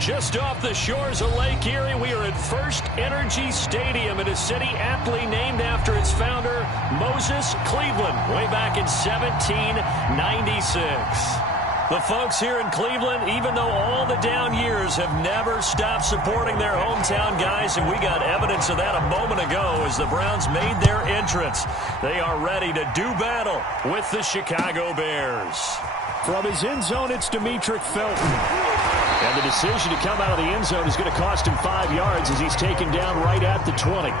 Just off the shores of Lake Erie, we are at First Energy Stadium in a city aptly named after its founder, Moses Cleveland, way back in 1796. The folks here in Cleveland, even though all the down years, have never stopped supporting their hometown guys, and we got evidence of that a moment ago as the Browns made their entrance. They are ready to do battle with the Chicago Bears. From his end zone, it's Demetric Felton. And the decision to come out of the end zone is going to cost him 5 yards as he's taken down right at the 20.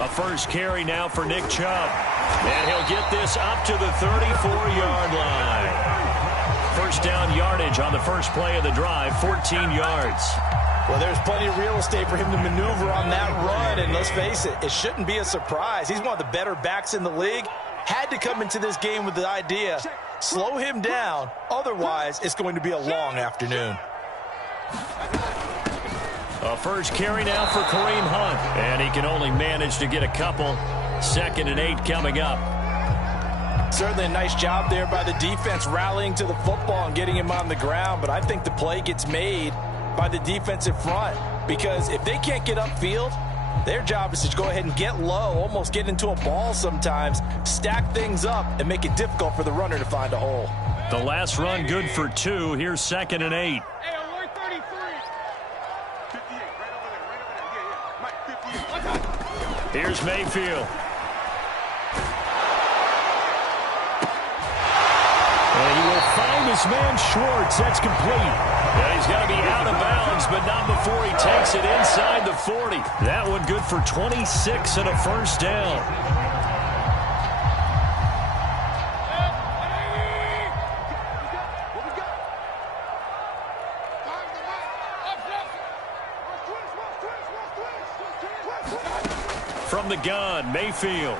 A first carry now for Nick Chubb. And he'll get this up to the 34-yard line. First down yardage on the first play of the drive, 14 yards. Well, there's plenty of real estate for him to maneuver on that run. And let's face it, it shouldn't be a surprise. He's one of the better backs in the league. Had to come into this game with the idea, slow him down. Otherwise, it's going to be a long afternoon. A first carry now for Kareem Hunt. And he can only manage to get a couple. 2nd and 8 coming up. Certainly a nice job there by the defense rallying to the football and getting him on the ground. But I think the play gets made by the defensive front. Because if they can't get upfield, their job is to go ahead and get low, almost get into a ball sometimes, stack things up, and make it difficult for the runner to find a hole. The last run good for 2. Here's 2nd and 8. Here's Mayfield. And he will find his man Schwartz. That's complete. And he's got to be out of bounds, but not before he takes it inside the 40. That one good for 26 and a first down. From the gun, Mayfield.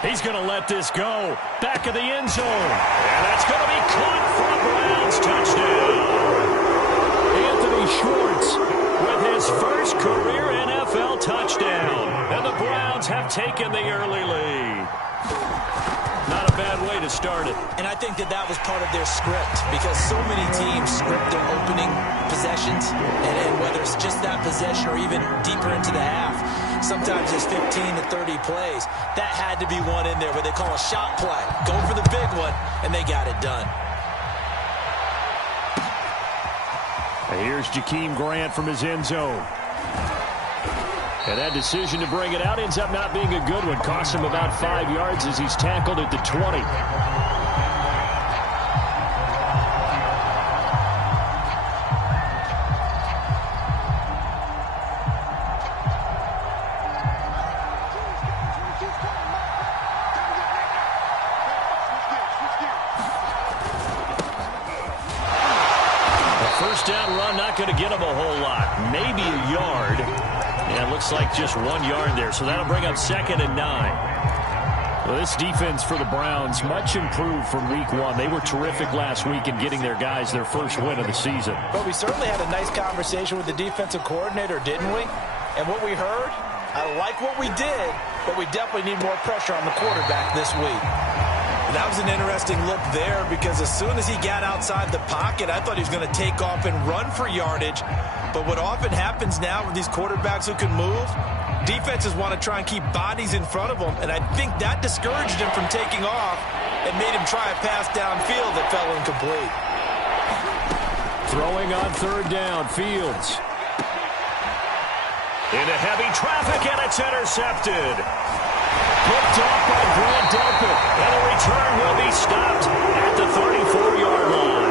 He's going to let this go. Back of the end zone. And that's going to be caught for a Browns touchdown. Anthony Schwartz with his first career NFL touchdown. And the Browns have taken the early lead. Not a bad way to start it. And I think that was part of their script, because so many teams script their opening possessions, and whether it's just that possession or even deeper into the half, sometimes it's 15 to 30 plays. That had to be one in there where they call a shot play. Go for the big one, and they got it done. And here's Jakeem Grant from his end zone. And that decision to bring it out ends up not being a good one. Costs him about 5 yards as he's tackled at the 20. First down run, not going to get him a whole lot. Maybe a yard. And it looks like just 1 yard there. So that'll bring up 2nd and 9. Well, this defense for the Browns, much improved from week 1. They were terrific last week in getting their guys their first win of the season. But we certainly had a nice conversation with the defensive coordinator, didn't we? And what we heard, I like what we did, but we definitely need more pressure on the quarterback this week. That was an interesting look there, because as soon as he got outside the pocket, I thought he was going to take off and run for yardage. But what often happens now with these quarterbacks who can move, defenses want to try and keep bodies in front of them, and I think that discouraged him from taking off and made him try a pass downfield that fell incomplete. Throwing on 3rd down, Fields. Into heavy traffic, and it's intercepted. Picked off by Grant Delpit, and the return will be stopped at the 34-yard line.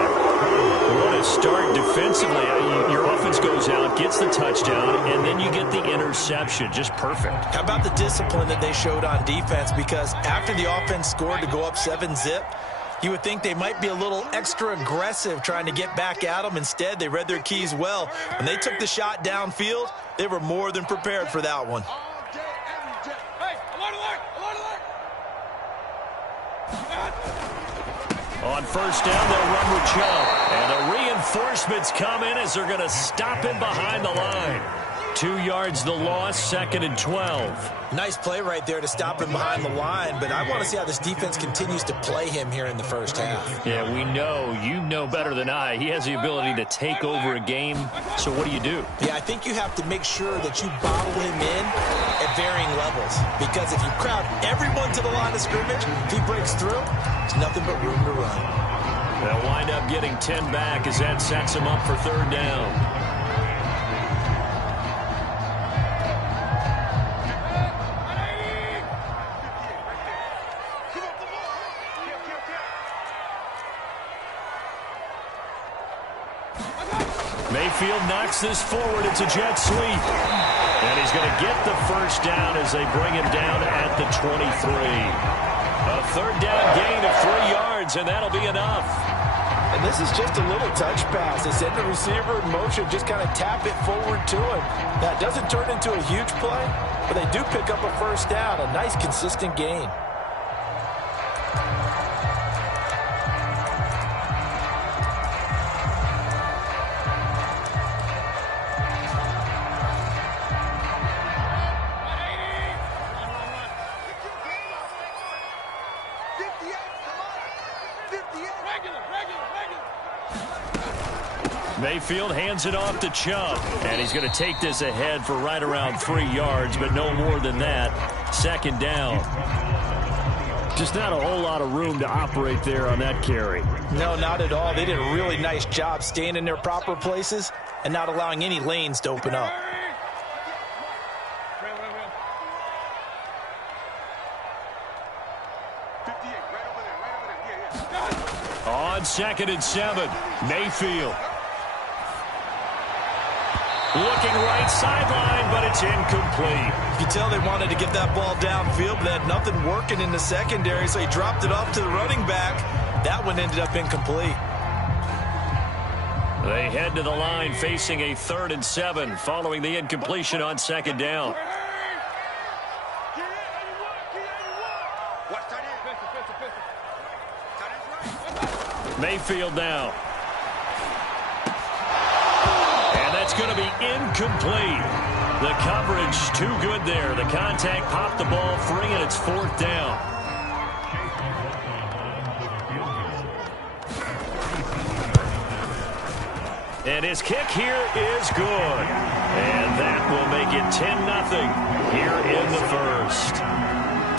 What a start defensively. Your offense goes out, gets the touchdown, and then you get the interception. Just perfect. How about the discipline that they showed on defense? Because after the offense scored to go up 7-zip, You would think they might be a little extra aggressive trying to get back at them. Instead, they read their keys well. When they took the shot downfield, they were more than prepared for that one. On first down, they'll run with Chubb. And the reinforcements come in as they're going to stop him behind the line. 2 yards the loss, 2nd and 12. Nice play right there to stop him behind the line, but I want to see how this defense continues to play him here in the first half. Yeah, we know. You know better than I. He has the ability to take over a game. So what do you do? Yeah, I think you have to make sure that you bottle him in at varying levels, because if you crowd everyone to the line of scrimmage, if he breaks through, there's nothing but room to run. They'll wind up getting 10 back as that sets him up for 3rd down. Mayfield knocks this forward. It's a jet sweep. And he's going to get the first down as they bring him down at the 23. A 3rd down gain of 3 yards, and that'll be enough. And this is just a little touch pass. They send the receiver in motion, just kind of tap it forward to him. That doesn't turn into a huge play, but they do pick up a first down. A nice, consistent gain. Mayfield hands it off to Chubb, and he's going to take this ahead for right around 3 yards, but no more than that. 2nd down. Just not a whole lot of room to operate there on that carry. No, not at all. They did a really nice job staying in their proper places and not allowing any lanes to open up. On 2nd and 7, Mayfield. Looking right sideline, but it's incomplete. You can tell they wanted to get that ball downfield, but they had nothing working in the secondary, so he dropped it off to the running back. That one ended up incomplete. They head to the line facing a 3rd and 7 following the incompletion on 2nd down. Mayfield now. And that's going to be incomplete. The coverage too good there. The contact popped the ball free, and it's 4th down. And his kick here is good. And that will make it 10-0 here in the first.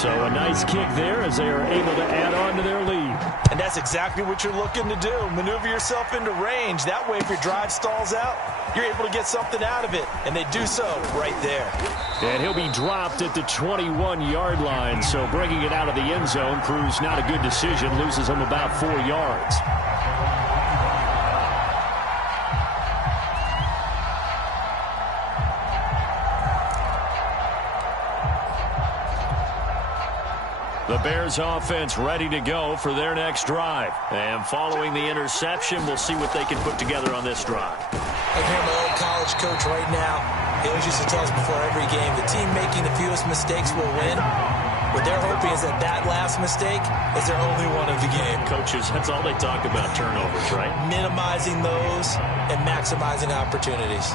So a nice kick there as they are able to add on to their lead. And that's exactly what you're looking to do. Maneuver yourself into range. That way, if your drive stalls out, you're able to get something out of it. And they do so right there. And he'll be dropped at the 21-yard line. So bringing it out of the end zone proves not a good decision. Loses him about 4 yards. The Bears offense ready to go for their next drive. And following the interception, we'll see what they can put together on this drive. I hear my old college coach right now. He always used to tell us before every game, the team making the fewest mistakes will win. What they're hoping is that that last mistake is their only one of the game. Coaches, that's all they talk about, turnovers, right? Minimizing those and maximizing opportunities.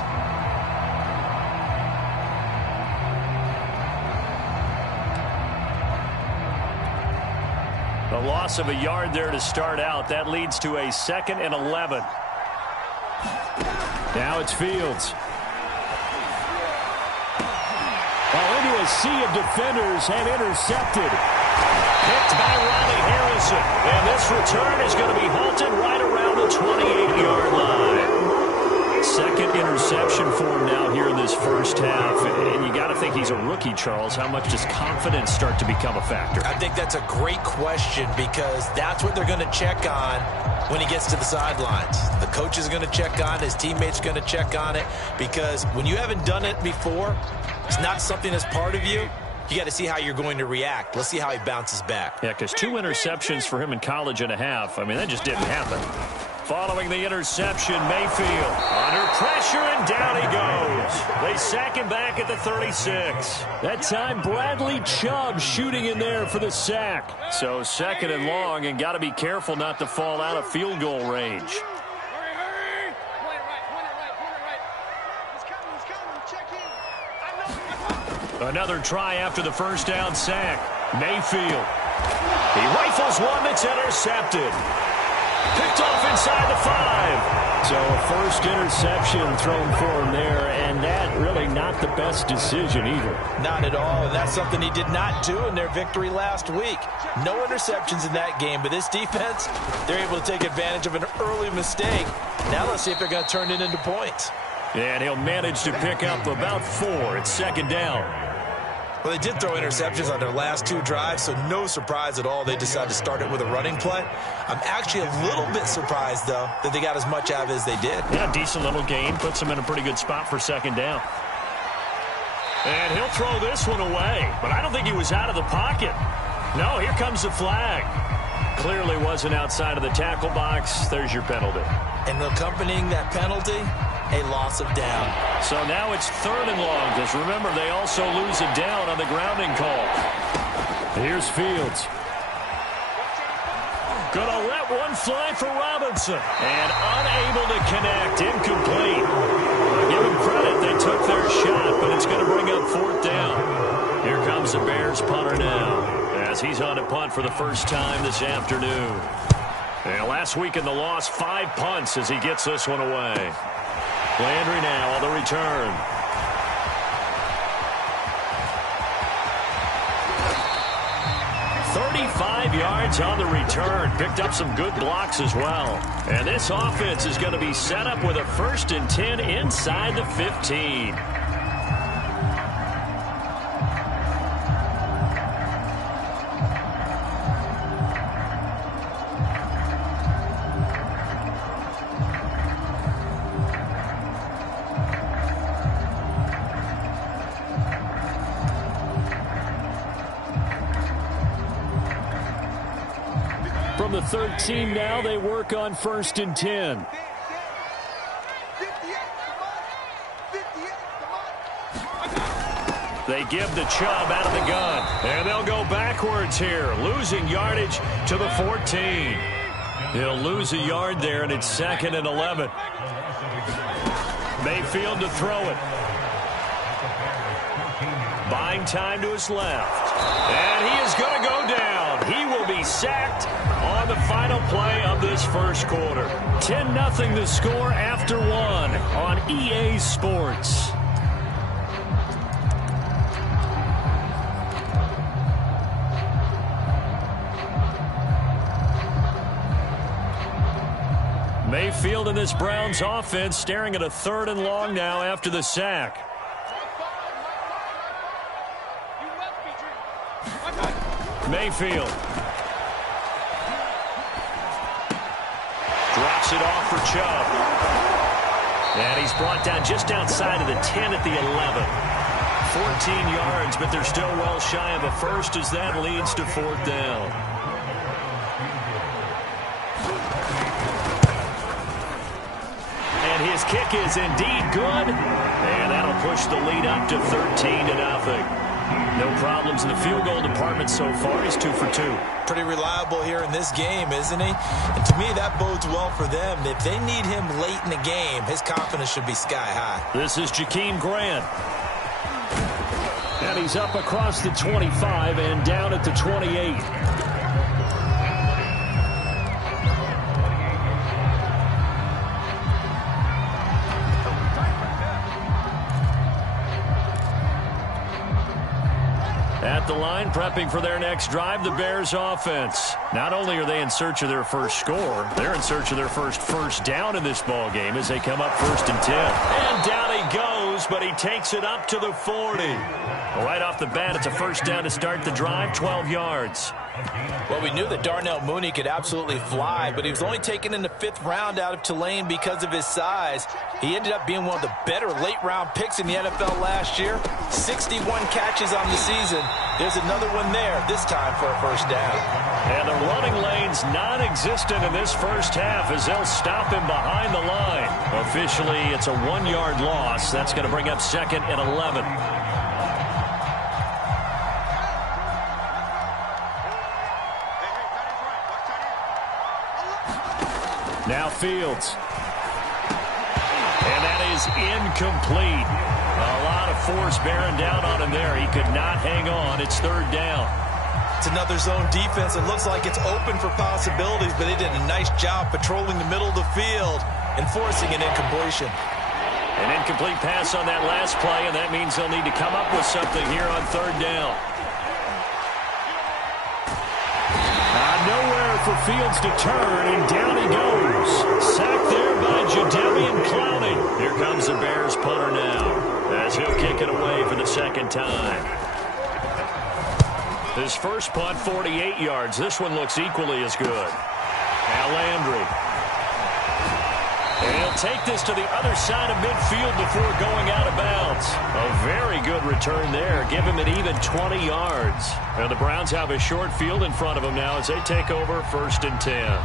A loss of a yard there to start out. That leads to a 2nd and 11. Now it's Fields. Into a sea of defenders and intercepted. Picked by Ronnie Harrison. And this return is going to be halted right around the 28-yard line. 2nd interception for him now here in this first half. And you got to think he's a rookie, Charles. How much does confidence start to become a factor? I think that's a great question, because that's what they're going to check on when he gets to the sidelines. The coach is going to check on it. His teammates are going to check on it, because when you haven't done it before, it's not something that's part of you. you got to see how you're going to react. Let's see how he bounces back. Yeah, because 2 interceptions for him in college and a half. I mean, that just didn't happen. Following the interception, Mayfield under pressure, and down he goes. They sack him back at the 36. That time, Bradley Chubb shooting in there for the sack. So 2nd and long, and got to be careful not to fall out of field goal range. Another try after the first down sack. Mayfield. He rifles one that's intercepted. Picked off inside the 5. So a first interception thrown for him there, and that really not the best decision either. Not at all, and that's something he did not do in their victory last week. No interceptions in that game, but this defense, they're able to take advantage of an early mistake. Now let's see if they're going to turn it into points. And he'll manage to pick up about 4 at 2nd down. Well, they did throw interceptions on their last 2 drives, so no surprise at all they decided to start it with a running play. I'm actually a little bit surprised, though, that they got as much out of it as they did. Yeah, decent little gain. Puts them in a pretty good spot for 2nd down. And he'll throw this one away, but I don't think he was out of the pocket. No, here comes the flag. Clearly wasn't outside of the tackle box. There's your penalty. And accompanying that penalty, a loss of down. So now it's 3rd and long, because remember, they also lose a down on the grounding call. Here's Fields. Gonna let one fly for Robinson. And unable to connect. Incomplete. Give them credit. They took their shot, but it's going to bring up 4th down. Here comes the Bears punter now, as he's on to punt for the first time this afternoon. And last week in the loss, 5 punts as he gets this one away. Landry now on the return. Yards on the return. Picked up some good blocks as well. And this offense is going to be set up with a 1st and 10 inside the 15. From the 13 now, they work on 1st and 10. They give the Chubb out of the gun, and they'll go backwards here, losing yardage to the 14. He'll lose a yard there, and it's 2nd and 11. Mayfield to throw it. Buying time to his left. And he is going to go down. He will be sacked on the final play of this first quarter. 10-0 the score after 1 on EA Sports. Mayfield in this Browns offense staring at a 3rd and long now after the sack. Mayfield. Drops it off for Chubb. And he's brought down just outside of the 10 at the 11. 14 yards, but they're still well shy of a first as that leads to 4th down. And his kick is indeed good. And that'll push the lead up to 13-0. No problems in the field goal department so far. He's 2 for 2. Pretty reliable here in this game, isn't he? And to me, that bodes well for them. If they need him late in the game, his confidence should be sky high. This is Jakeem Grant. And he's up across the 25 and down at the 28. At the line, prepping for their next drive, the Bears offense. Not only are they in search of their first score, they're in search of their first down in this ball game as they come up 1st and 10. And down he goes, but he takes it up to the 40. Well, right off the bat, it's a first down to start the drive, 12 yards. Well, we knew that Darnell Mooney could absolutely fly, but he was only taken in the 5th round out of Tulane because of his size. He ended up being one of the better late-round picks in the NFL last year. 61 catches on the season. There's another one there, this time for a first down. And the running lane's non-existent in this first half as they'll stop him behind the line. Officially, it's a 1-yard loss. That's going to bring up 2nd and 11. Now Fields. And that is incomplete. A lot of force bearing down on him there. He could not hang on. It's 3rd down. It's another zone defense. It looks like it's open for possibilities, but they did a nice job patrolling the middle of the field and forcing an incompletion. An incomplete pass on that last play, and that means they'll need to come up with something here on 3rd down. Nowhere for Fields to turn, and down he goes. Sacked there by Jadeveon Clowney. Here comes the Bears punter now, as he'll kick it away for the 2nd time. His first punt, 48 yards. This one looks equally as good. Now Landry. And he'll take this to the other side of midfield before going out of bounds. A very good return there. Give him an even 20 yards. And the Browns have a short field in front of them now as they take over 1st and 10.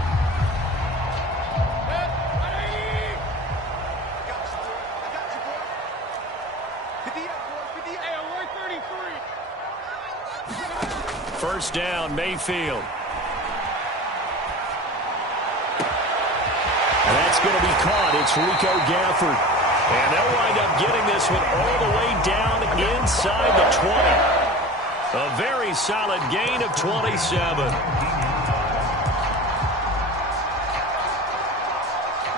First down, Mayfield. And that's going to be caught. It's Rico Gafford. And they'll wind up getting this one all the way down inside the 20. A very solid gain of 27.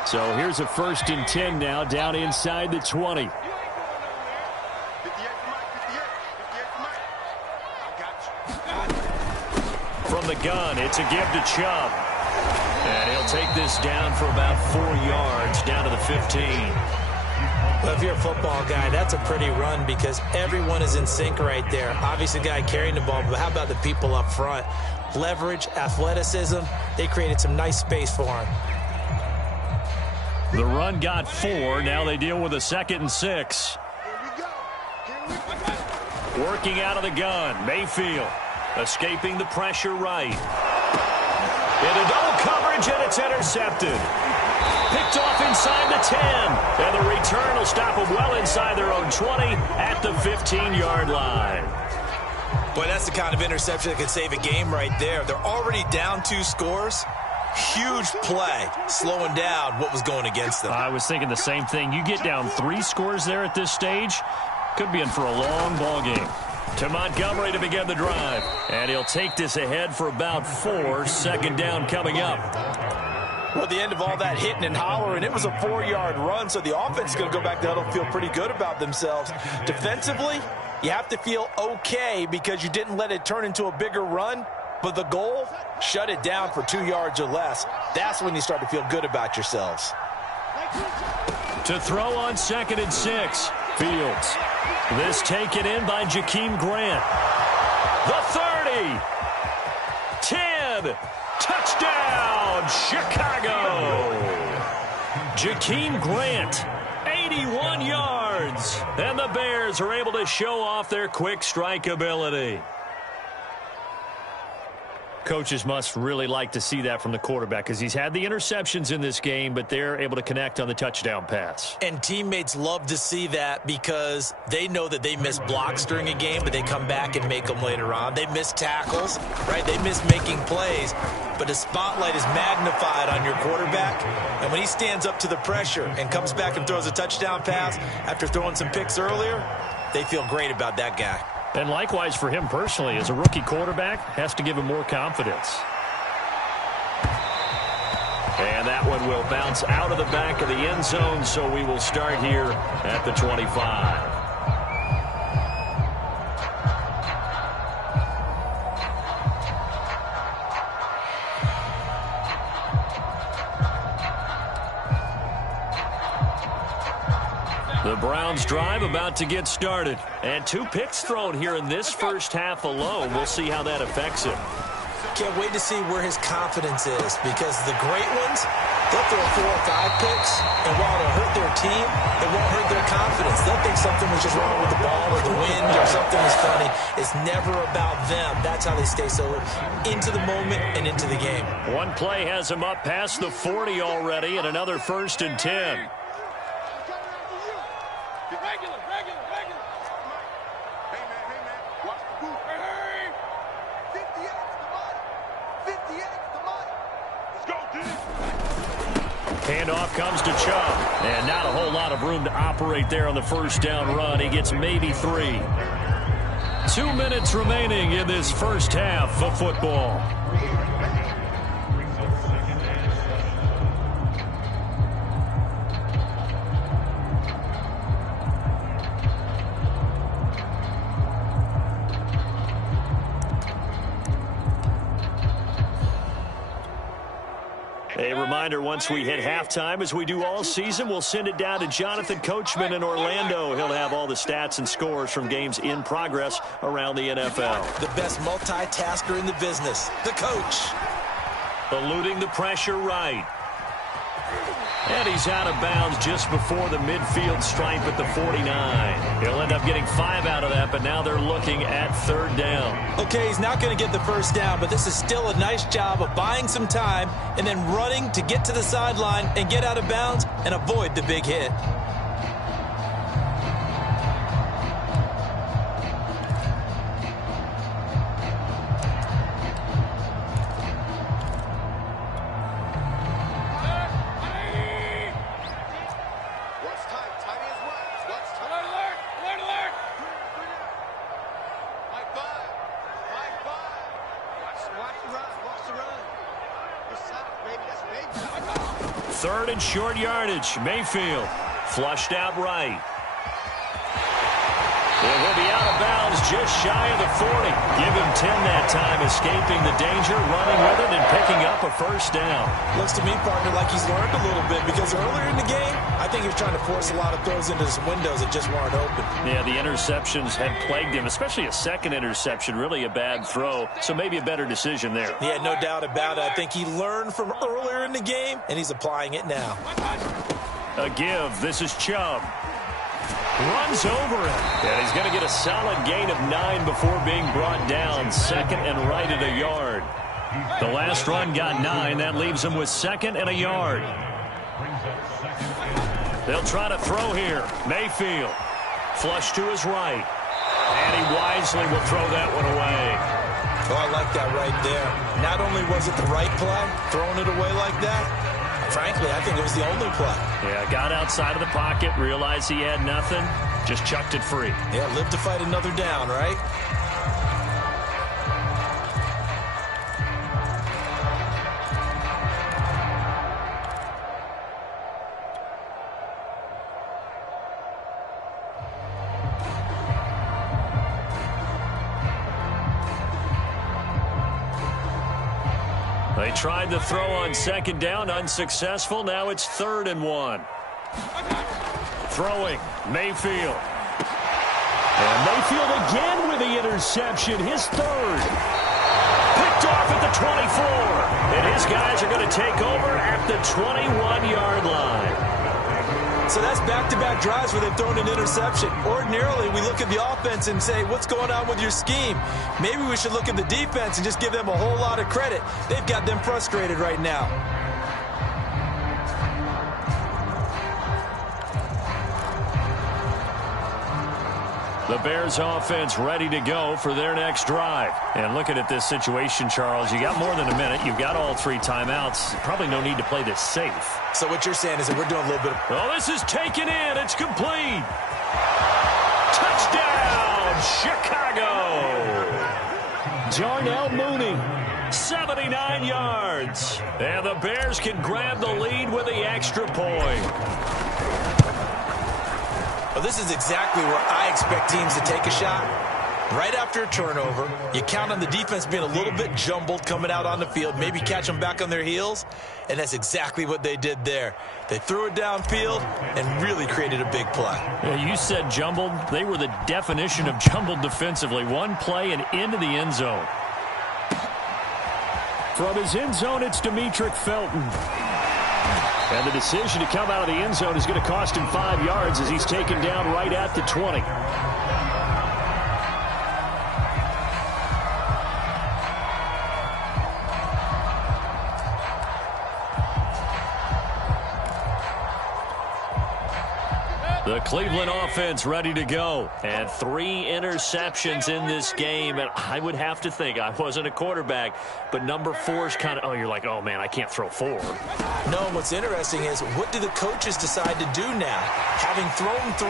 So here's a 1st and 10 now down inside the 20. From the gun, it's a give to Chubb. And he'll take this down for about 4 yards, down to the 15. Well, if you're a football guy, that's a pretty run because everyone is in sync right there. Obviously, the guy carrying the ball, but how about the people up front? Leverage, athleticism, they created some nice space for him. The run got 4. Now they deal with a 2nd and 6. Working out of the gun, Mayfield. Escaping the pressure right. Into double coverage, and it's intercepted. Picked off inside the 10. And the return will stop them well inside their own 20 at the 15-yard line. Boy, that's the kind of interception that could save a game right there. They're already down 2 scores. Huge play, slowing down what was going against them. I was thinking the same thing. You get down 3 scores there at this stage, could be in for a long ball game. To Montgomery to begin the drive. And he'll take this ahead for about 4. 2nd down coming up. Well, at the end of all that hitting and hollering, it was a 4-yard run, so the offense is going to go back to huddle and feel pretty good about themselves. Defensively, you have to feel okay because you didn't let it turn into a bigger run, but the goal, shut it down for 2 yards or less. That's when you start to feel good about yourselves. To throw on 2nd and 6, Fields. This taken in by Jakeem Grant. The 30. 10. Touchdown, Chicago. Jakeem Grant, 81 yards. And the Bears are able to show off their quick strike ability. Coaches must really like to see that from the quarterback because he's had the interceptions in this game, but they're able to connect on the touchdown pass. And teammates love to see that because they know that they miss blocks during a game, but they come back and make them later on. They miss tackles, right? They miss making plays, but the spotlight is magnified on your quarterback. And when he stands up to the pressure and comes back and throws a touchdown pass after throwing some picks earlier, they feel great about that guy. And likewise for him personally, as a rookie quarterback, has to give him more confidence. And that one will bounce out of the back of the end zone, so we will start here at the 25. The Browns drive about to get started. And 2 picks thrown here in this first half alone. We'll see how that affects him. Can't wait to see where his confidence is, because the great ones, they'll throw 4 or 5 picks, and while it'll hurt their team, it won't hurt their confidence. They'll think something was just wrong with the ball or the wind or something was funny. It's never about them. That's how they stay so into the moment and into the game. One play has him up past the 40 already, and another 1st and 10. Handoff comes to Chubb, and not a whole lot of room to operate there on the first down run. He gets maybe 3. 2 minutes remaining in this first half of football. A reminder, once we hit halftime, as we do all season, we'll send it down to Jonathan Coachman in Orlando. He'll have all the stats and scores from games in progress around the NFL. The best multitasker in the business, the coach. Eluding the pressure right. And he's out of bounds just before the midfield stripe at the 49. He'll end up getting 5 out of that, but now they're looking at 3rd down. Okay, he's not going to get the first down, but this is still a nice job of buying some time and then running to get to the sideline and get out of bounds and avoid the big hit. Third and short yardage. Mayfield flushed out right. It will be out of bounds just shy of the 40. Give him 10 that time, escaping the danger, running with it, and picking up a first down. Looks to me, partner, like he's learned a little bit, because earlier in the game, I think he was trying to force a lot of throws into some windows that just weren't open. Yeah, the interceptions had plagued him, especially a second interception, really a bad throw, so maybe a better decision there. Yeah, no doubt about it. I think he learned from earlier in the game, and he's applying it now. A give. This is Chubb. Runs over him. And he's going to get a solid gain of 9 before being brought down. 2nd and right at a yard. The last run got 9. That leaves him with 2nd and a yard. They'll try to throw here. Mayfield. Flush to his right. And he wisely will throw that one away. Oh, I like that right there. Not only was it the right play, throwing it away like that, frankly, I think it was the only play. Yeah, got outside of the pocket, realized he had nothing, just chucked it free. Yeah, live to fight another down, right? They tried to throw on 2nd down, unsuccessful. Now it's 3rd and 1. Throwing, Mayfield. And Mayfield again with the interception, his 3rd. Picked off at the 24. And his guys are going to take over at the 21-yard line. So that's back-to-back drives where they've thrown an interception. Ordinarily, we look at the offense and say, what's going on with your scheme? Maybe we should look at the defense and just give them a whole lot of credit. They've got them frustrated right now. The Bears offense ready to go for their next drive. And looking at this situation, Charles, you got more than a minute. You've got all 3 timeouts. Probably no need to play this safe. So what you're saying is that we're doing a little bit of... Oh, this is taken in. It's complete. Touchdown, Chicago. Darnell Mooney, 79 yards. And the Bears can grab the lead with the extra point. Well, this is exactly where I expect teams to take a shot. Right after a turnover, you count on the defense being a little bit jumbled coming out on the field, maybe catch them back on their heels, and that's exactly what they did there. They threw it downfield and really created a big play. Yeah, you said jumbled. They were the definition of jumbled defensively. One play and into the end zone. From his end zone, it's Demetric Felton. And the decision to come out of the end zone is going to cost him 5 yards as he's taken down right at the 20. The Cleveland offense ready to go. And 3 interceptions in this game. And I would have to think, I wasn't a quarterback, but number 4 is kind of, oh, you're like, oh, man, I can't throw 4. No, what's interesting is what do the coaches decide to do now? Having thrown 3,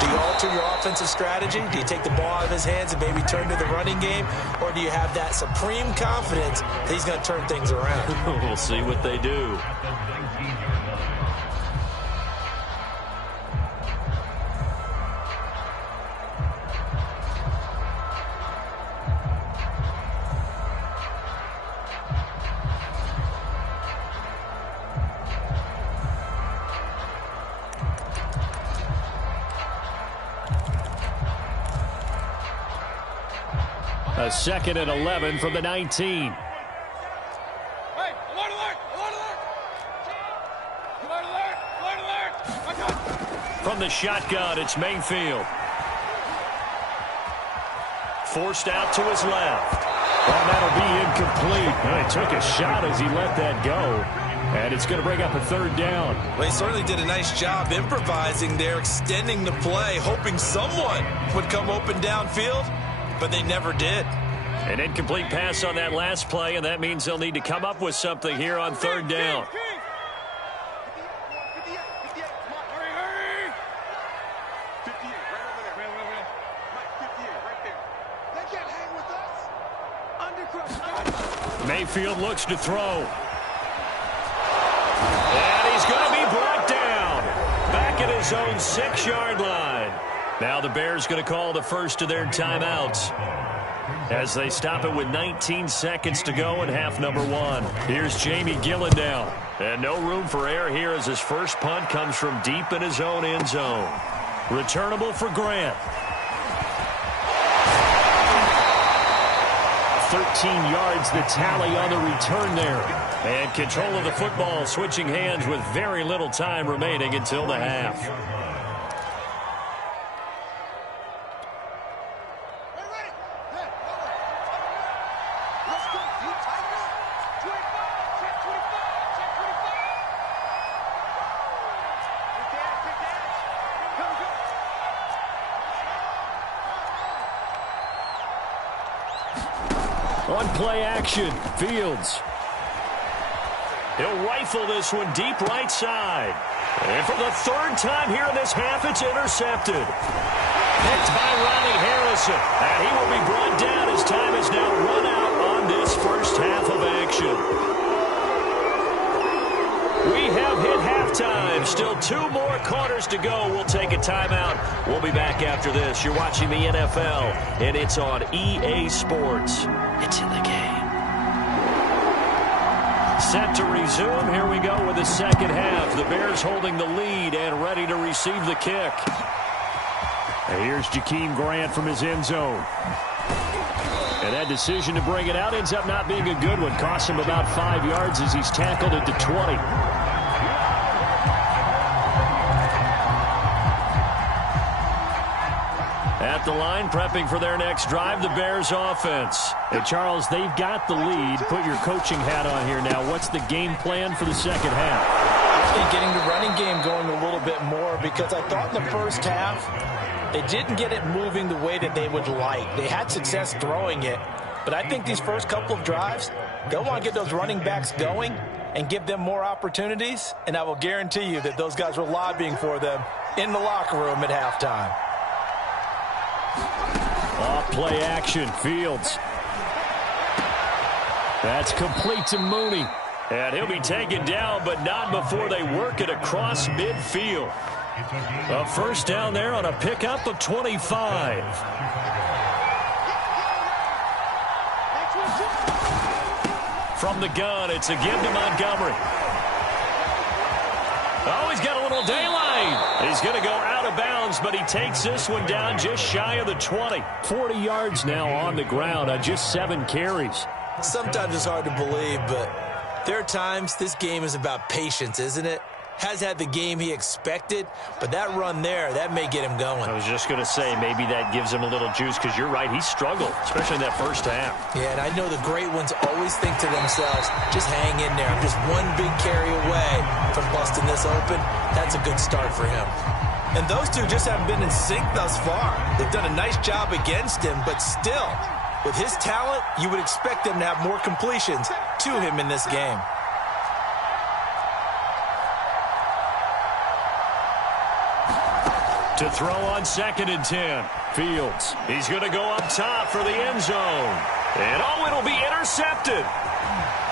do you alter your offensive strategy? Do you take the ball out of his hands and maybe turn to the running game? Or do you have that supreme confidence that he's going to turn things around? We'll see what they do. A 2nd and 11 from the 19. Hey, alert, alert, alert, alert. Alert, alert, alert, alert. From the shotgun, it's Mayfield. Forced out to his left. And that'll be incomplete. Well, he took a shot as he let that go. And it's going to bring up a 3rd down. Well, he certainly did a nice job improvising there, extending the play, hoping someone would come open downfield, but they never did. An incomplete pass on that last play, and that means they'll need to come up with something here on 3rd down. Mayfield looks to throw. And he's going to be brought down. Back at his own 6-yard line. Now the Bears going to call the first of their timeouts as they stop it with 19 seconds to go in half number 1. Here's Jamie Gillen now. And no room for error here as his first punt comes from deep in his own end zone. Returnable for Grant. 13 yards the tally on the return there. And control of the football switching hands with very little time remaining until the half. On play action, Fields. He'll rifle this one deep right side. And for the 3rd time here in this half, it's intercepted. Picked by Ronnie Harrison. And he will be brought down as time is now run out on this first half of action. We have hit halftime. Still 2 more quarters to go. We'll take a timeout. We'll be back after this. You're watching the NFL, and it's on EA Sports. It's in the game. Set to resume. Here we go with the second half. The Bears holding the lead and ready to receive the kick. And here's Jakeem Grant from his end zone. And that decision to bring it out ends up not being a good one. Costs him about 5 yards as he's tackled at the 20. At the line, prepping for their next drive, the Bears offense. Hey, Charles, they've got the lead. Put your coaching hat on here now. What's the game plan for the second half? I think getting the running game going a little bit more, because I thought in the first half they didn't get it moving the way that they would like. They had success throwing it, but I think these first couple of drives, they'll want to get those running backs going and give them more opportunities, and I will guarantee you that those guys were lobbying for them in the locker room at halftime. Off play action, Fields. That's complete to Mooney. And he'll be taken down, but not before they work it across midfield. A first down there on a pickup of 25. From the gun, it's a give to Montgomery. Oh, he's got a little daylight. He's going to go out of bounds, but he takes this one down just shy of the 20. 40 yards now on the ground on just 7 carries. Sometimes it's hard to believe, but there are times this game is about patience, isn't it? Has had the game he expected, but that run there, that may get him going. I was just going to say, maybe that gives him a little juice, because you're right, he struggled, especially in that first half. Yeah, and I know the great ones always think to themselves, just hang in there. I'm just one big carry away from busting this open. That's a good start for him. And those two just haven't been in sync thus far. They've done a nice job against him, but still, with his talent, you would expect them to have more completions to him in this game. To throw on 2nd and 10. Fields. He's going to go up top for the end zone. And oh, it'll be intercepted.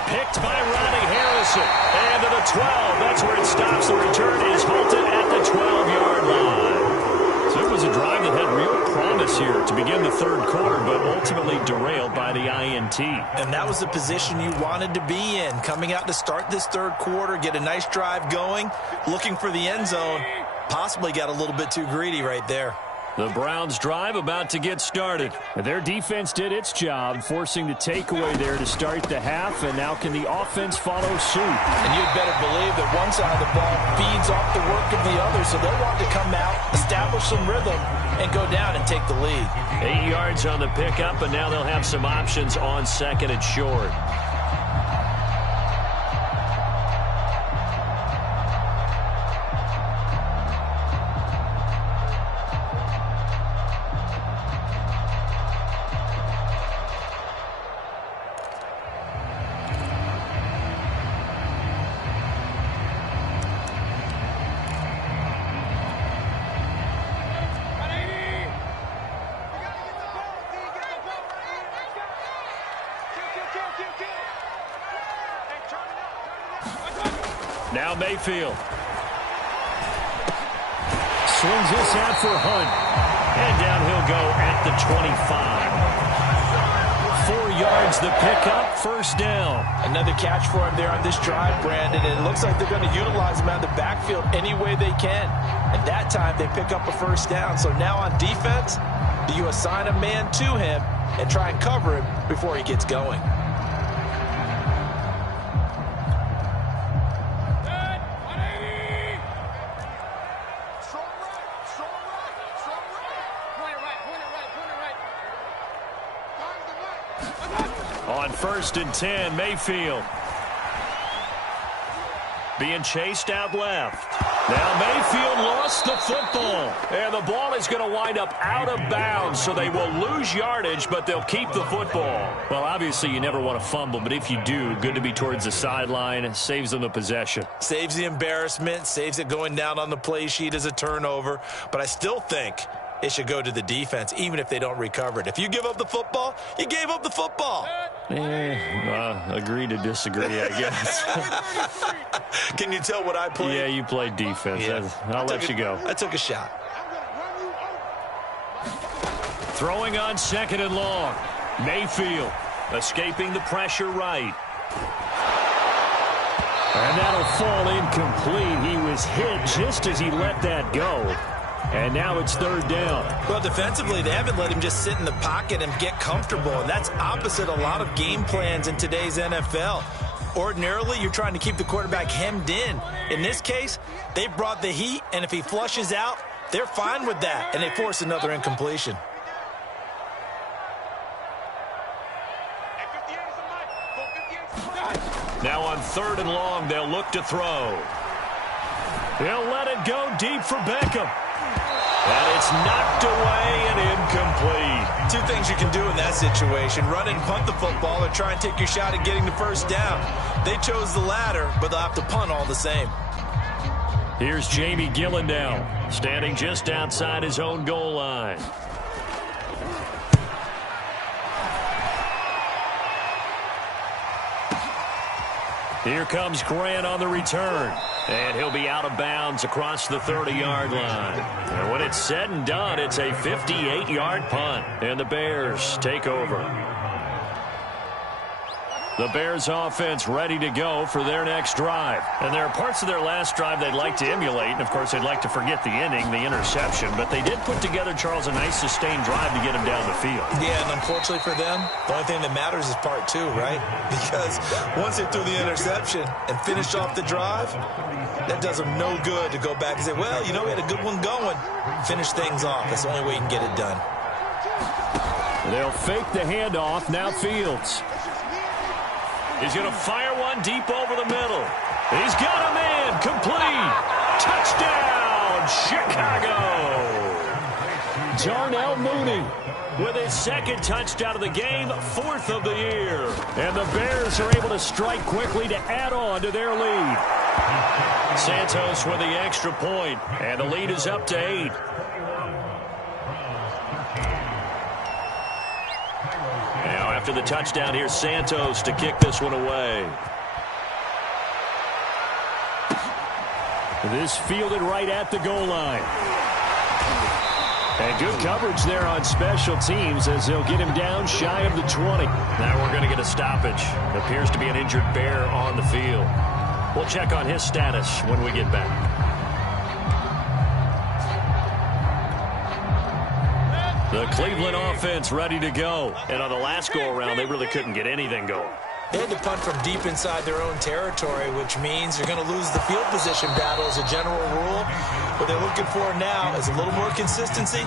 Picked by Ronnie Harrison. And to the 12. That's where it stops. The return is halted at the 12-yard line. So it was a drive that had real promise here to begin the third quarter, but ultimately derailed by the INT. And that was the position you wanted to be in. Coming out to start this third quarter, get a nice drive going, looking for the end zone. Possibly got a little bit too greedy right there. The Browns drive about to get started. Their defense did its job, forcing the takeaway there to start the half, and now can the offense follow suit? And you'd better believe that one side of the ball feeds off the work of the other, so they'll want to come out, establish some rhythm, and go down and take the lead. 8 yards on the pickup, and now they'll have some options on 2nd and short. Now Mayfield. Swings this out for Hunt. And down he'll go at the 25. 4 yards the pickup, first down. Another catch for him there on this drive, Brandon, and it looks like they're going to utilize him out of the backfield any way they can. And that time they pick up a first down. So now on defense, do you assign a man to him and try and cover him before he gets going? On 1st and 10, Mayfield. Being chased out left. Now Mayfield lost the football. And the ball is going to wind up out of bounds, so they will lose yardage, but they'll keep the football. Well, obviously you never want to fumble, but if you do, good to be towards the sideline. Saves them the possession. Saves the embarrassment, saves it going down on the play sheet as a turnover. But I still think it should go to the defense, even if they don't recover it. If you give up the football, you gave up the football. Agree to disagree, I guess. Can you tell what I played? Yeah, you played defense. Yeah. I'll let you go. I took a shot. Throwing on 2nd and long. Mayfield escaping the pressure right. And that'll fall incomplete. He was hit just as he let that go. And now it's 3rd down. Well, defensively, they haven't let him just sit in the pocket and get comfortable, and that's opposite a lot of game plans in today's NFL. Ordinarily, you're trying to keep the quarterback hemmed in. In this case, they brought the heat, and if he flushes out, they're fine with that, and they force another incompletion. Now on 3rd and long, they'll look to throw. They'll let it go deep for Beckham. And it's knocked away and incomplete. Two things you can do in that situation: run and punt the football, or try and take your shot at getting the first down. They chose the latter, but they'll have to punt all the same. Here's Jamie Gillen now, standing just outside his own goal line. Here comes Grant on the return. And he'll be out of bounds across the 30-yard line. And when it's said and done, it's a 58-yard punt. And the Bears take over. The Bears offense ready to go for their next drive. And there are parts of their last drive they'd like to emulate. And, of course, they'd like to forget the inning, the interception. But they did put together, Charles, a nice sustained drive to get him down the field. Yeah, and unfortunately for them, the only thing that matters is part two, right? Because once they threw the interception and finished off the drive, that does them no good to go back and say, well, you know, we had a good one going. Finish things off. That's the only way you can get it done. They'll fake the handoff. Now Fields. He's going to fire one deep over the middle. He's got a man. Complete. Touchdown, Chicago. Darnell Mooney with his second touchdown of the game, fourth of the year. And the Bears are able to strike quickly to add on to their lead. Santos with the extra point, and the lead is up to 8. Now after the touchdown, here's Santos to kick this one away. This fielded right at the goal line. And good coverage there on special teams as they'll get him down shy of the 20. Now we're going to get a stoppage. Appears to be an injured Bear on the field. We'll check on his status when we get back. The Cleveland offense ready to go. And on the last go-around, they really couldn't get anything going. They had to punt from deep inside their own territory, which means you're going to lose the field position battle as a general rule. What they're looking for now is a little more consistency,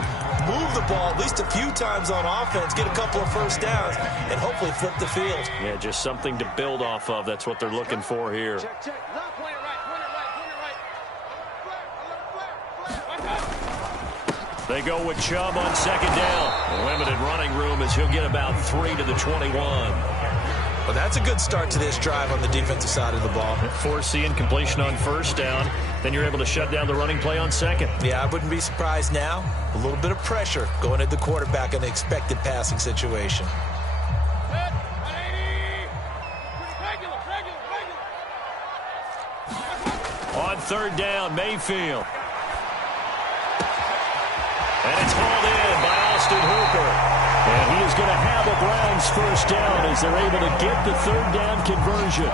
move the ball at least a few times on offense, get a couple of first downs, and hopefully flip the field. Yeah, just something to build off of. That's what they're looking for here. Check, check. No, point it right, point it right, point it right. They go with Chubb on second down. Limited running room as he'll get about 3 to the 21. Well, that's a good start to this drive on the defensive side of the ball. Force the incompletion on first down. Then you're able to shut down the running play on second. Yeah, I wouldn't be surprised now. A little bit of pressure going at the quarterback in an expected passing situation. On third down, Mayfield. And it's hauled in by Austin Hooper. And he is going to have a Browns first down as they're able to get the third down conversion.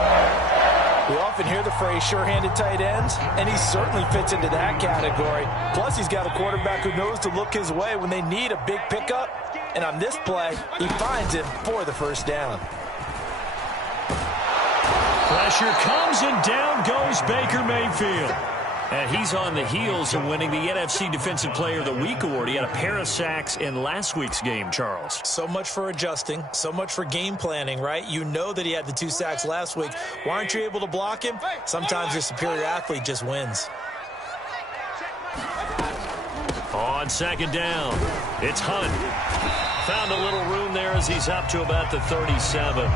We often hear the phrase sure-handed tight ends, and he certainly fits into that category. Plus, he's got a quarterback who knows to look his way when they need a big pickup. And on this play, he finds him for the first down. Pressure comes, and down goes Baker Mayfield. And he's on the heels of winning the NFC Defensive Player of the Week award. He had a pair of sacks in last week's game, Charles. So much for adjusting, so much for game planning, right? You know that he had the 2 sacks last week. Why aren't you able to block him? Sometimes the superior athlete just wins. On second down, it's Hunt. Found a little room there as he's up to about the 37.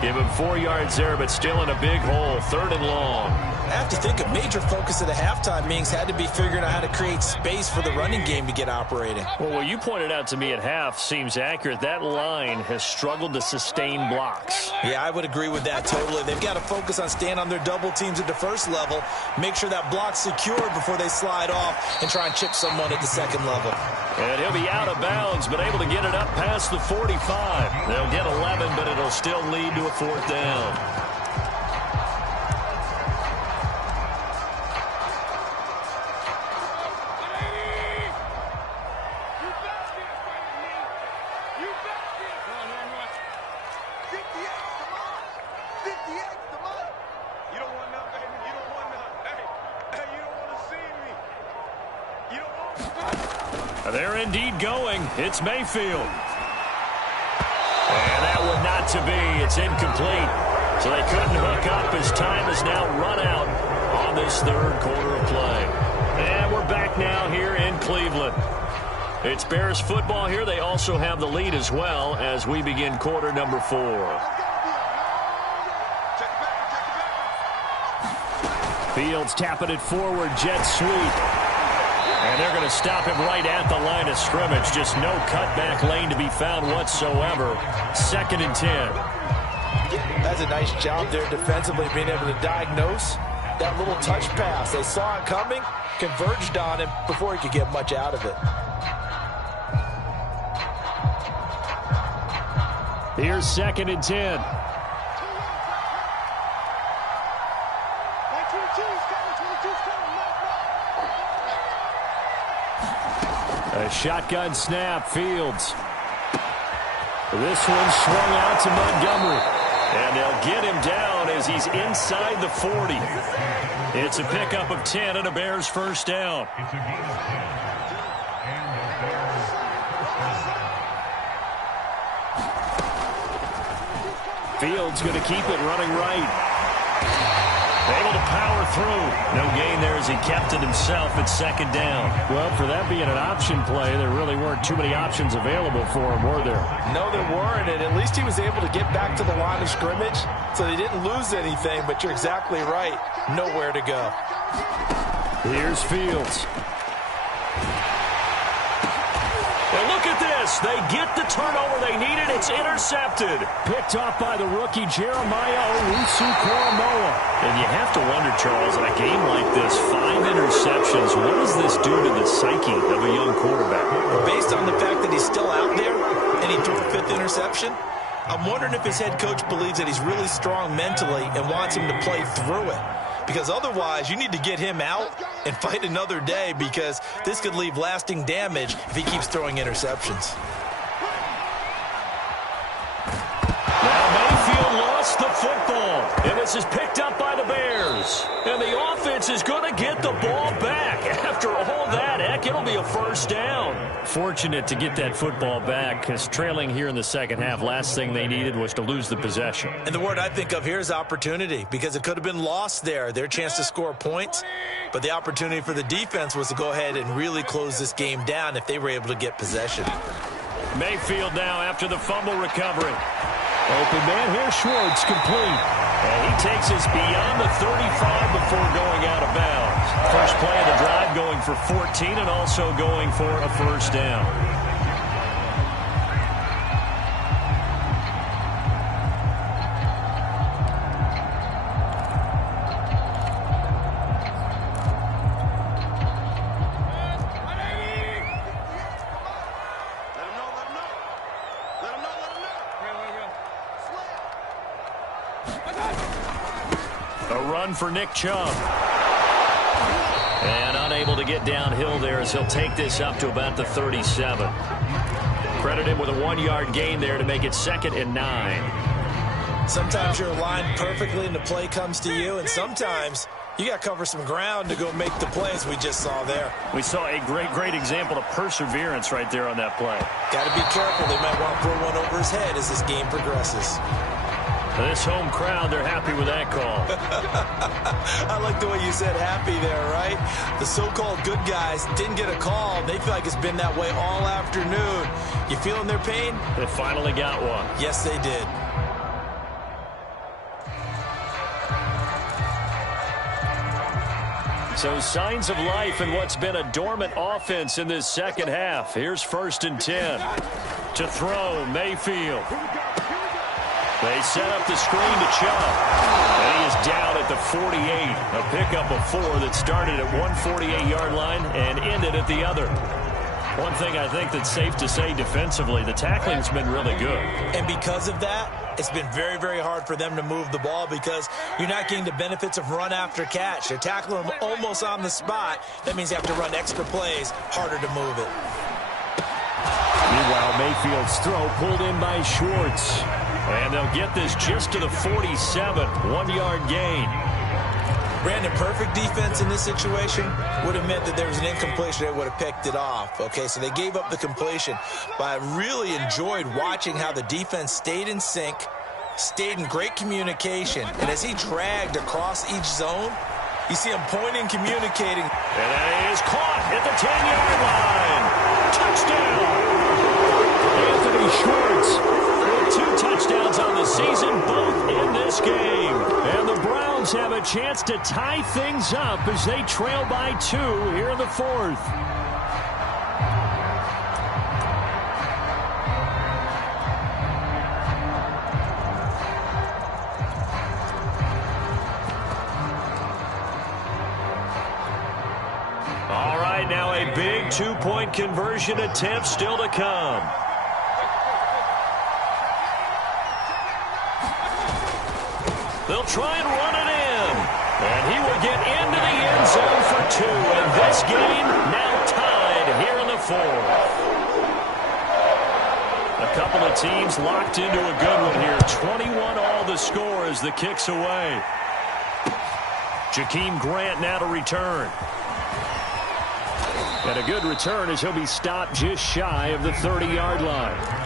Give him 4 yards there, but still in a big hole, 3rd and long. I have to think a major focus of the halftime meetings had to be figuring out how to create space for the running game to get operating. Well, what you pointed out to me at half seems accurate. That line has struggled to sustain blocks. Yeah, I would agree with that totally. They've got to focus on staying on their double teams at the first level, make sure that block's secured before they slide off and try and chip someone at the second level. And he'll be out of bounds, but able to get it up past the 45. They'll get 11, but it'll still lead to a 4th down. They're indeed going. It's Mayfield. And that one not to be. It's incomplete. So they couldn't hook up as time has now run out on this 3rd quarter of play. And we're back now here in Cleveland. It's Bears football here. They also have the lead as well as we begin quarter number 4. Fields tapping it forward. Jet sweep. And they're going to stop him right at the line of scrimmage. Just no cutback lane to be found whatsoever. 2nd and 10. That's a nice job there defensively, being able to diagnose that little touch pass. They saw it coming, converged on him before he could get much out of it. Here's 2nd and 10. A shotgun snap, Fields. This one swung out to Montgomery. And they'll get him down as he's inside the 40. It's a pickup of 10 and a Bears first down. Fields going to keep it running right. Able to power through. No gain there as he kept it himself at second down. Well, for that being an option play, there really weren't too many options available for him, were there? No, there weren't, and at least he was able to get back to the line of scrimmage, so they didn't lose anything, but you're exactly right. Nowhere to go. Here's Fields. And look at this. They get the turnover they needed. It's intercepted. Picked off by the rookie Jeremiah Owusu-Koramoah. And you have to wonder, Charles, in a game like this, 5 interceptions, what does this do to the psyche of a young quarterback? Based on the fact that he's still out there and he threw a 5th interception, I'm wondering if his head coach believes that he's really strong mentally and wants him to play through it. Because otherwise, you need to get him out and fight another day, because this could leave lasting damage if he keeps throwing interceptions. Now Mayfield lost the football, and this is picked up by the Bears. And the offense is going to get the ball back. After all that, heck, it'll be a first down. Fortunate to get that football back, because trailing here in the second half, last thing they needed was to lose the possession. And the word I think of here is opportunity, because it could have been lost there. Their chance to score points, but the opportunity for the defense was to go ahead and really close this game down if they were able to get possession. Mayfield now after the fumble recovery. Open man here, Schwartz, complete. And he takes us beyond the 35 before going out of bounds. First play of the drive going for 14 and also going for a first down. For Nick Chubb. And unable to get downhill there as he'll take this up to about the 37. Credit him with a 1-yard gain there to make it 2nd and 9. Sometimes you're aligned perfectly and the play comes to you, and sometimes you got to cover some ground to go make the plays we just saw there. We saw a great example of perseverance right there on that play. Got to be careful. They might want to throw one over his head as this game progresses. This home crowd, they're happy with that call. I like the way you said happy there, right? The so-called good guys didn't get a call. They feel like it's been that way all afternoon. You feeling their pain? They finally got one. Yes, they did. So signs of life in what's been a dormant offense in this second half. Here's 1st and 10. To throw, Mayfield. They set up the screen to Chubb. And he is down at the 48. A pickup of 4 that started at 148-yard line and ended at the other. One thing I think that's safe to say defensively, the tackling's been really good. And because of that, it's been very, very hard for them to move the ball, because you're not getting the benefits of run after catch. They're tackling them almost on the spot. That means you have to run extra plays, harder to move it. Meanwhile, Mayfield's throw pulled in by Schwartz. And they'll get this just to the 47, 1-yard gain. Brandon, perfect defense in this situation would have meant that there was an incompletion. They would have picked it off. Okay, so they gave up the completion. But I really enjoyed watching how the defense stayed in sync, stayed in great communication. And as he dragged across each zone, you see him pointing, communicating. And that is caught at the 10-yard line. Touchdown! Anthony Schwartz. 2 touchdowns on the season, both in this game. And the Browns have a chance to tie things up as they trail by 2 here in the 4th. All right, now a big 2-point conversion attempt still to come. They'll try and run it in. And he will get into the end zone for 2. And this game now tied here in the 4th. A couple of teams locked into a good one here. 21 all the score as the kick's away. Jakeem Grant now to return. And a good return as he'll be stopped just shy of the 30-yard line.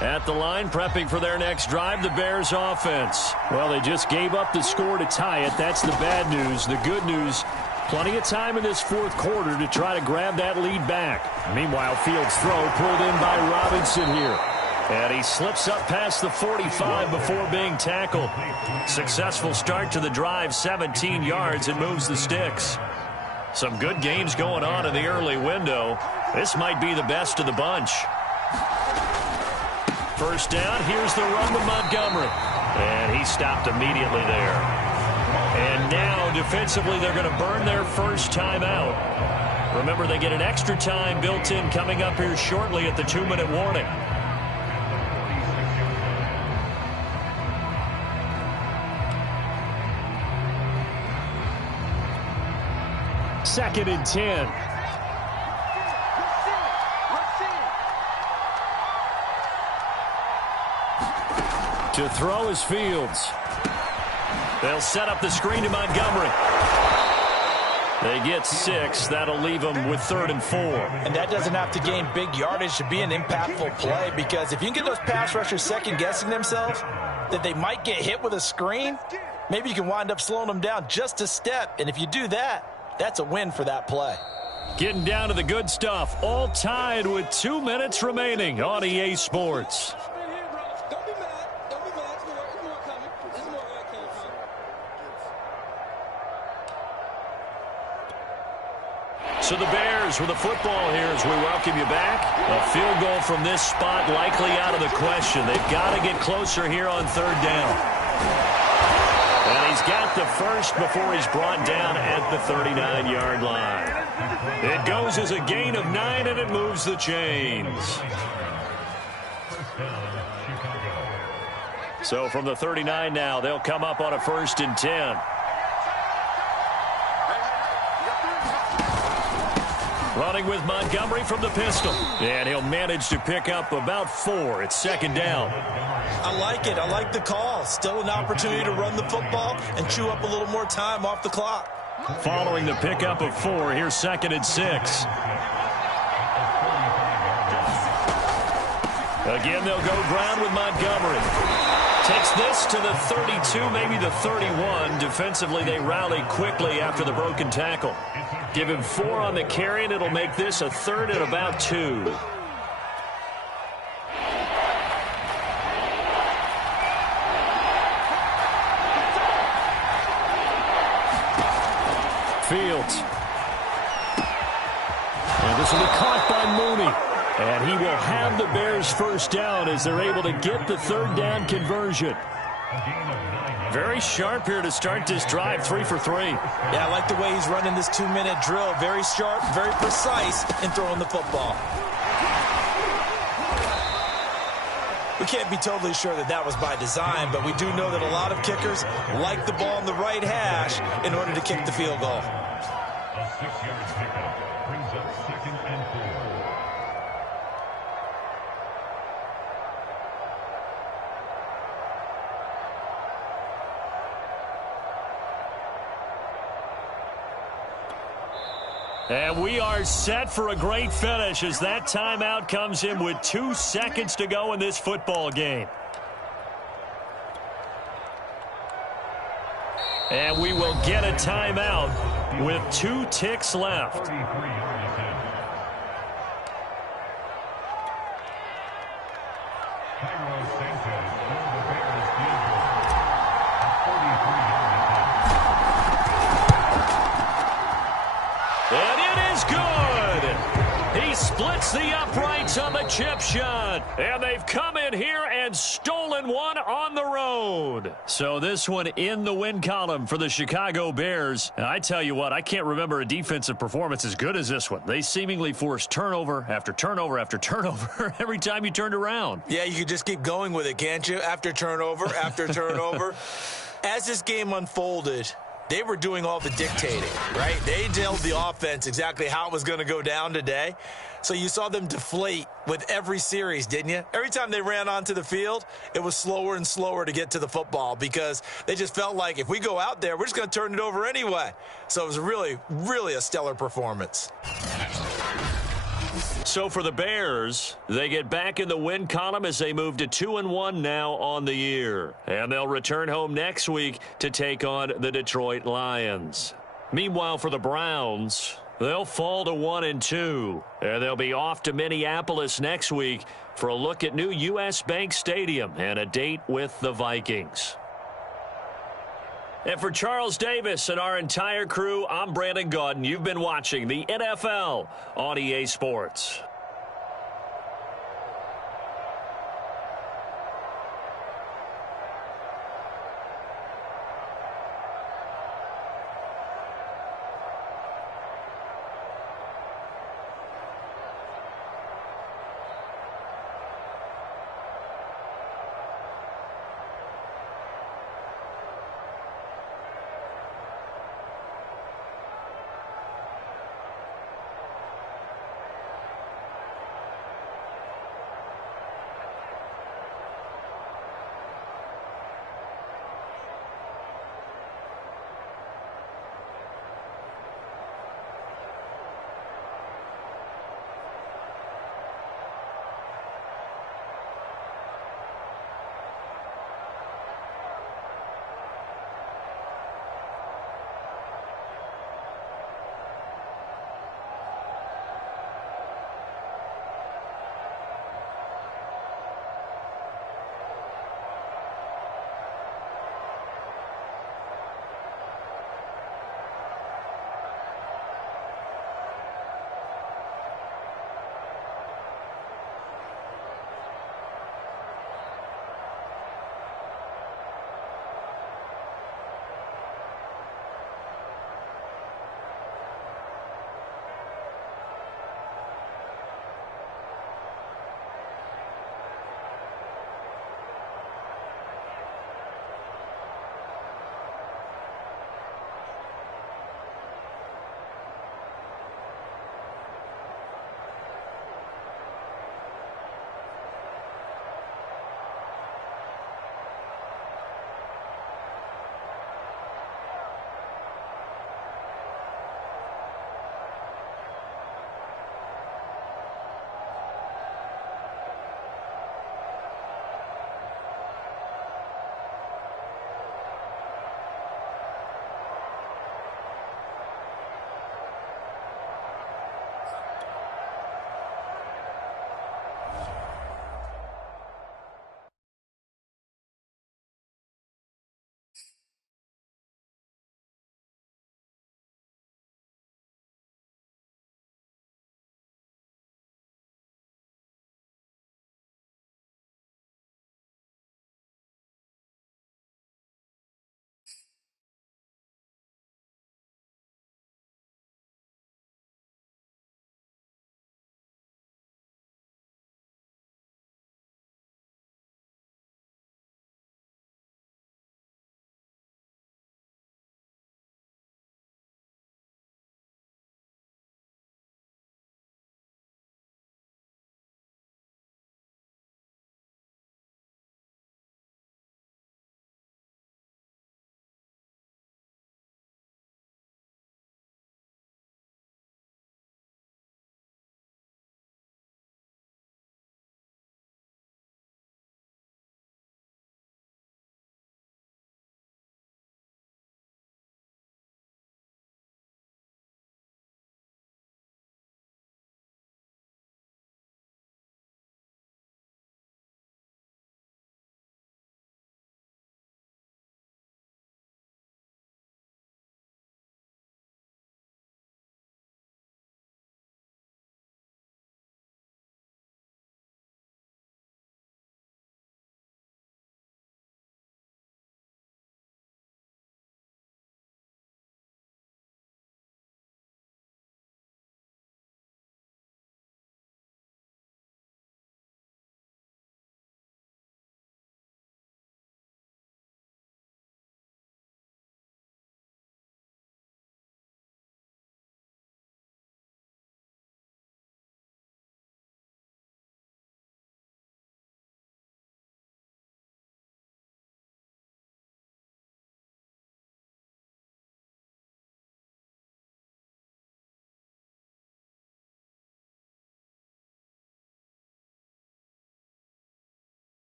At the line, prepping for their next drive, the Bears offense. Well, they just gave up the score to tie it. That's the bad news. The good news, plenty of time in this fourth quarter to try to grab that lead back. Meanwhile, Fields' throw pulled in by Robinson here. And he slips up past the 45 before being tackled. Successful start to the drive, 17 yards, and moves the sticks. Some good games going on in the early window. This might be the best of the bunch. First down, here's the run with Montgomery. And he stopped immediately there. And now, defensively, they're going to burn their first timeout. Remember, they get an extra time built in coming up here shortly at the 2-minute warning. Second and 10. To throw is Fields. They'll set up the screen to Montgomery. They get 6. That'll leave them with 3rd and 4. And that doesn't have to gain big yardage to be an impactful play, because if you can get those pass rushers second-guessing themselves that they might get hit with a screen, maybe you can wind up slowing them down just a step. And if you do that, that's a win for that play. Getting down to the good stuff. All tied with 2 minutes remaining on EA Sports. So the Bears with a football here as we welcome you back. A field goal from this spot likely out of the question. They've got to get closer here on 3rd down. And he's got the first before he's brought down at the 39-yard line. It goes as a gain of 9, and it moves the chains. So from the 39 now, they'll come up on a 1st and 10. Running with Montgomery from the pistol. And he'll manage to pick up about 4. It's 2nd down. I like it. I like the call. Still an opportunity to run the football and chew up a little more time off the clock. Following the pickup of 4, here's 2nd and 6. Again, they'll go ground with Montgomery. Takes this to the 32, maybe the 31. Defensively, they rally quickly after the broken tackle. Give him 4 on the carry, and it'll make this a 3rd and about 2. Fields. And this will be caught by Mooney. And he will have the Bears first down as they're able to get the 3rd down conversion. Very sharp here to start this drive, 3 for 3. Yeah, I like the way he's running this 2-minute drill. Very sharp, very precise in throwing the football. We can't be totally sure that that was by design, but we do know that a lot of kickers like the ball in the right hash in order to kick the field goal. A 6-yard pickup brings up 2nd and 4. And we are set for a great finish as that timeout comes in with 2 seconds to go in this football game. And we will get a timeout with 2 ticks left. Splits the uprights on the chip shot. And they've come in here and stolen 2-1 on the road. So this one in the win column for the Chicago Bears. And I tell you what, I can't remember a defensive performance as good as this one. They seemingly forced turnover after turnover after turnover every time you turned around. Yeah, you could just keep going with it, can't you? After turnover, after turnover. As this game unfolded, they were doing all the dictating, right? They told the offense exactly how it was going to go down today. So you saw them deflate with every series, didn't you? Every time they ran onto the field, it was slower and slower to get to the football because they just felt like if we go out there, we're just going to turn it over anyway. So it was really, really a stellar performance. So for the Bears, they get back in the win column as they move to 2-1 now on the year. And they'll return home next week to take on the Detroit Lions. Meanwhile, for the Browns, they'll fall to 1-2. And they'll be off to Minneapolis next week for a look at new U.S. Bank Stadium and a date with the Vikings. And for Charles Davis and our entire crew, I'm Brandon Gaudin. You've been watching the NFL on EA Sports.